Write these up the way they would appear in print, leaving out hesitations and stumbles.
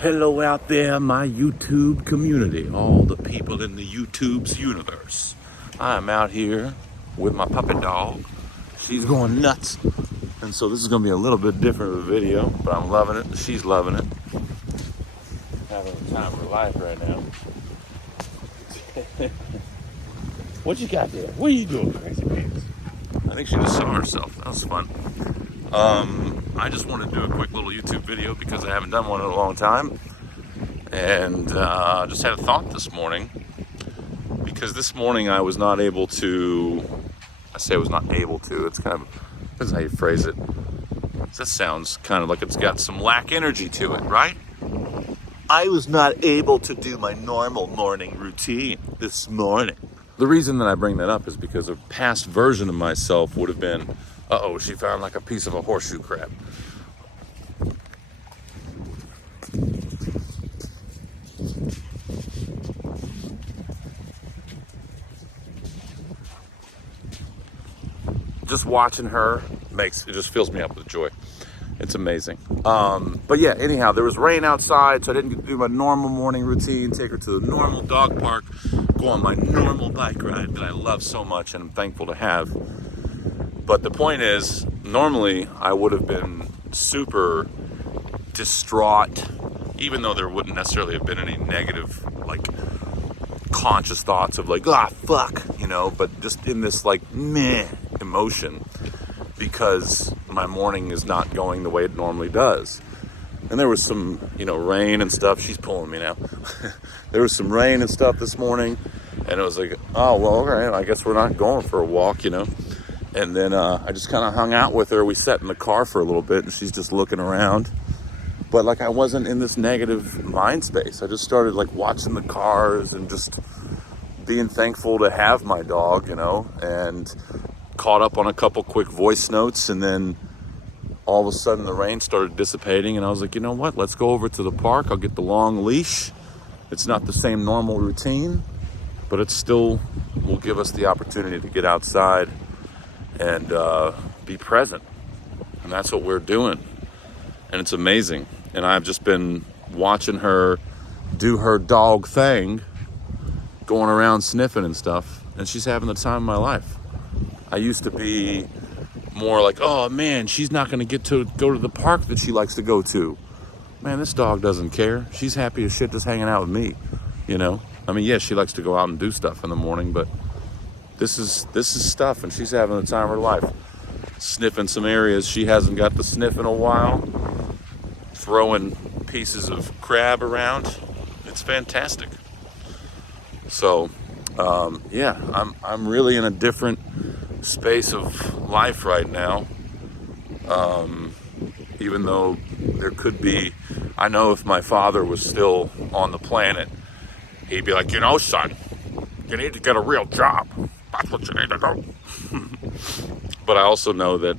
Hello out there, my YouTube community, all the people in the YouTube's universe. I'm out here with my puppy dog. She's going nuts. And so this is going to be a little bit different of a video, but I'm loving it. She's loving it. Having the time of her life right now. What you got there? What are you doing, crazy pants? I think she just saw herself. That was fun. I just wanted to do a quick little YouTube video because I haven't done one in a long time. And just had a thought this morning. Because this morning I was not able to, I say I was not able to, it's kind of, depends how you phrase it. That sounds kind of like it's got some lack energy to it, right? I was not able to do my normal morning routine this morning. The reason that I bring that up is because a past version of myself would have been, uh-oh, she found like a piece of a horseshoe crab. Just watching her it just fills me up with joy. It's amazing. But yeah, anyhow, there was rain outside, so I didn't get to do my normal morning routine, take her to the normal dog park, go on my normal bike ride that I love so much and I'm thankful to have. But the point is, normally I would have been super distraught, even though there wouldn't necessarily have been any negative, like, conscious thoughts of like, fuck, but just in this like meh emotion because my morning is not going the way it normally does. And there was some, rain and stuff. She's pulling me now. There was some rain and stuff this morning, and it was like, oh, well, okay, I guess we're not going for a walk, And then I just kind of hung out with her. We sat in the car for a little bit, and she's just looking around. But like I wasn't in this negative mind space. I just started like watching the cars and just being thankful to have my dog, and caught up on a couple quick voice notes. And then all of a sudden the rain started dissipating, and I was like, you know what? Let's go over to the park. I'll get the long leash. It's not the same normal routine, but it still will give us the opportunity to get outside and be present. And that's what we're doing. And it's amazing. And I've just been watching her do her dog thing, going around sniffing and stuff, and she's having the time of my life. I used to be more like, oh man, she's not gonna get to go to the park that she likes to go to. Man, this dog doesn't care. She's happy as shit just hanging out with me, I mean, yes, she likes to go out and do stuff in the morning, but this is stuff, and she's having the time of her life. Sniffing some areas she hasn't got to sniff in a while. Throwing pieces of crab around. It's fantastic. So, yeah, I'm really in a different space of life right now. Even though there could be, I know if my father was still on the planet, he'd be like, son, you need to get a real job. That's what you need to do. But I also know that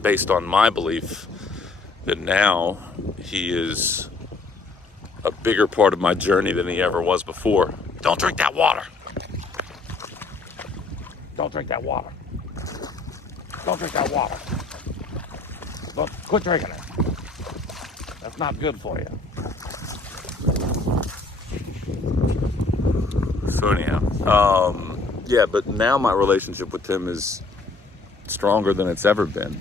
based on my belief that now he is a bigger part of my journey than he ever was before. Don't drink that water. Don't drink that water. Don't drink that water. Quit drinking it. That's not good for you. So anyhow, yeah, but now my relationship with him is stronger than it's ever been.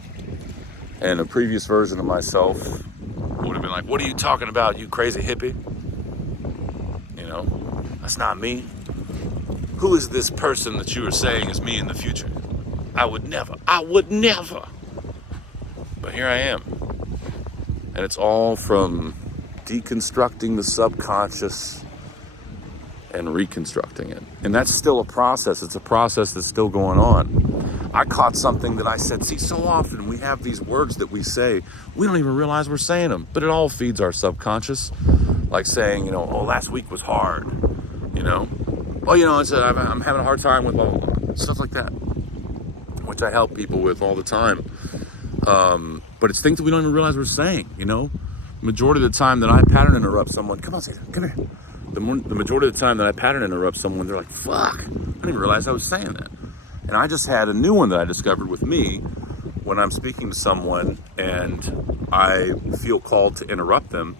And a previous version of myself would have been like, what are you talking about, you crazy hippie? That's not me. Who is this person that you are saying is me in the future? I would never. But here I am. And it's all from deconstructing the subconscious and reconstructing it. And that's still a process. It's a process that's still going on. I caught something that I said, see, so often we have these words that we say, we don't even realize we're saying them, but it all feeds our subconscious. Like saying, oh, last week was hard, I'm having a hard time with blah, blah, blah, stuff like that, which I help people with all the time. But it's things that we don't even realize we're saying, Majority of the time that I pattern interrupt someone, come on, Caesar, come here. The majority of the time that I pattern interrupt someone, they're like, fuck, I didn't even realize I was saying that. And I just had a new one that I discovered with me when I'm speaking to someone and I feel called to interrupt them.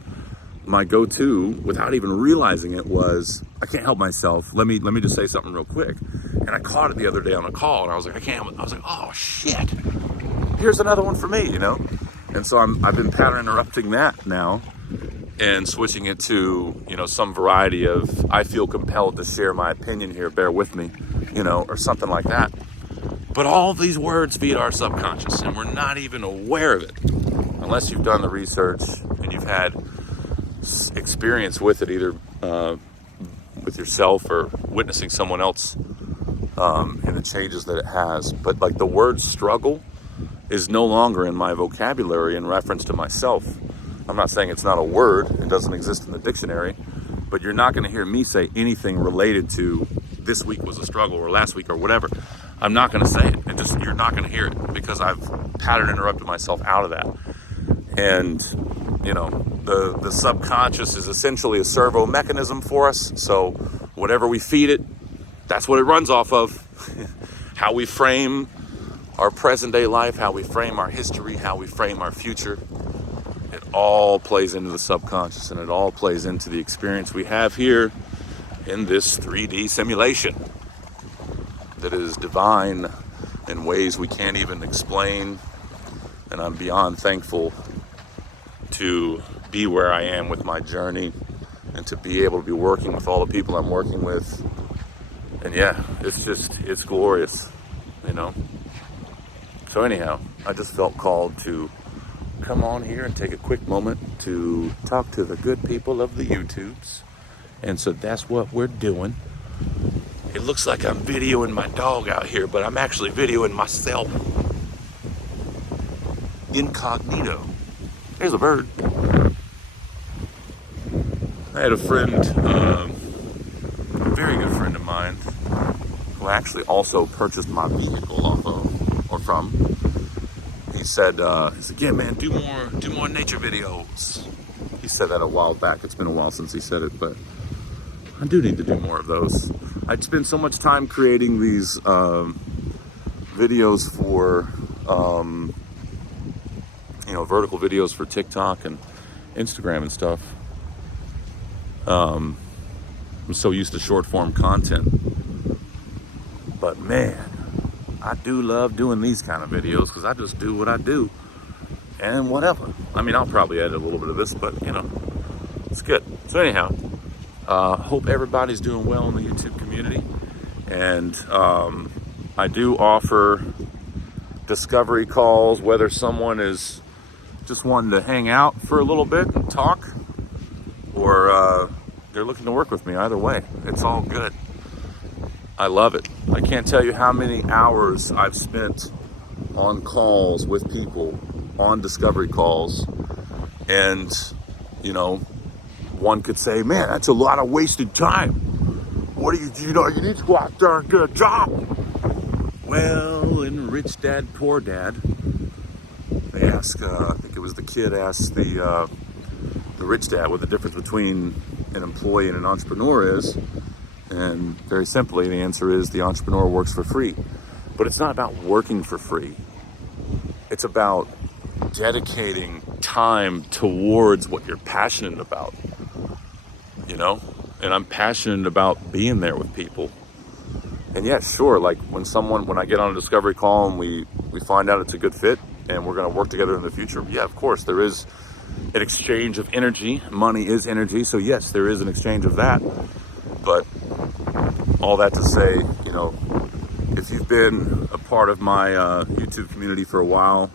my go-to, without even realizing it, was, I can't help myself. Let me just say something real quick. And I caught it the other day on a call, and I was like, I can't help it. I was like, oh shit, here's another one for me, you know? And so I've been pattern interrupting that now and switching it to, you know, some variety of, I feel compelled to share my opinion here, bear with me, you know, or something like that. But all of these words feed our subconscious, and we're not even aware of it unless you've done the research and you've had experience with it, either with yourself or witnessing someone else in the changes that it has. But like the word struggle is no longer in my vocabulary in reference to myself. I'm not saying it's not a word, it doesn't exist in the dictionary, but you're not going to hear me say anything related to this week was a struggle or last week or whatever. I'm not going to say it. You're not going to hear it because I've pattern interrupted myself out of that. And, you know, the subconscious is essentially a servo mechanism for us. So whatever we feed it, that's what it runs off of. How we frame our present day life, how we frame our history, how we frame our future, it all plays into the subconscious, and it all plays into the experience we have here in this 3D simulation that is divine in ways we can't even explain. And I'm beyond thankful to be where I am with my journey and to be able to be working with all the people I'm working with. And yeah, it's glorious, you know? So anyhow, I just felt called to come on here and take a quick moment to talk to the good people of the YouTubes. And so that's what we're doing. It looks like I'm videoing my dog out here, but I'm actually videoing myself. Incognito. There's a bird. I had a friend, a very good friend of mine, who actually also purchased my vehicle off of, or from. He said, yeah, man, do more nature videos. He said that a while back. It's been a while since he said it, but I do need to do more of those. I'd spend so much time creating these videos for, you know, vertical videos for TikTok and Instagram and stuff. I'm so used to short form content. But man, I do love doing these kind of videos because I just do what I do and whatever. I mean, I'll probably edit a little bit of this, but you know, it's good. So anyhow, hope everybody's doing well in the YouTube community. And I do offer discovery calls, whether someone is just wanting to hang out for a little bit and talk, or they're looking to work with me. Either way, it's all good. I love it. I can't tell you how many hours I've spent on calls with people, on discovery calls, and you know, one could say, man, that's a lot of wasted time. What do you know, you need to go out there and get a job. Well, in Rich Dad, Poor Dad, they ask, I think it was the kid asked the rich dad what the difference between an employee and an entrepreneur is. And very simply, the answer is the entrepreneur works for free. But it's not about working for free. It's about dedicating time towards what you're passionate about, you know? And I'm passionate about being there with people. And yeah, sure, like when I get on a discovery call and we find out it's a good fit and we're gonna work together in the future, yeah, of course, there is an exchange of energy. Money is energy, so yes, there is an exchange of that. But all that to say, you know, if you've been a part of my YouTube community for a while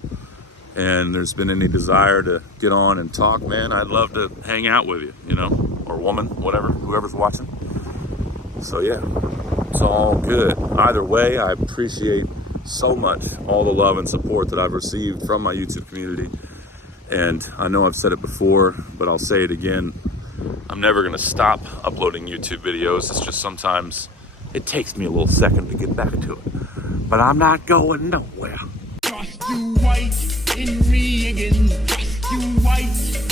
and there's been any desire to get on and talk, man, I'd love to hang out with you, you know, or woman, whatever, whoever's watching. So yeah, it's all good. Either way, I appreciate so much all the love and support that I've received from my YouTube community. And I know I've said it before, but I'll say it again. I'm never gonna stop uploading YouTube videos. It's just sometimes it takes me a little second to get back to it. But I'm not going nowhere. Trust you white in me again. Trust you white.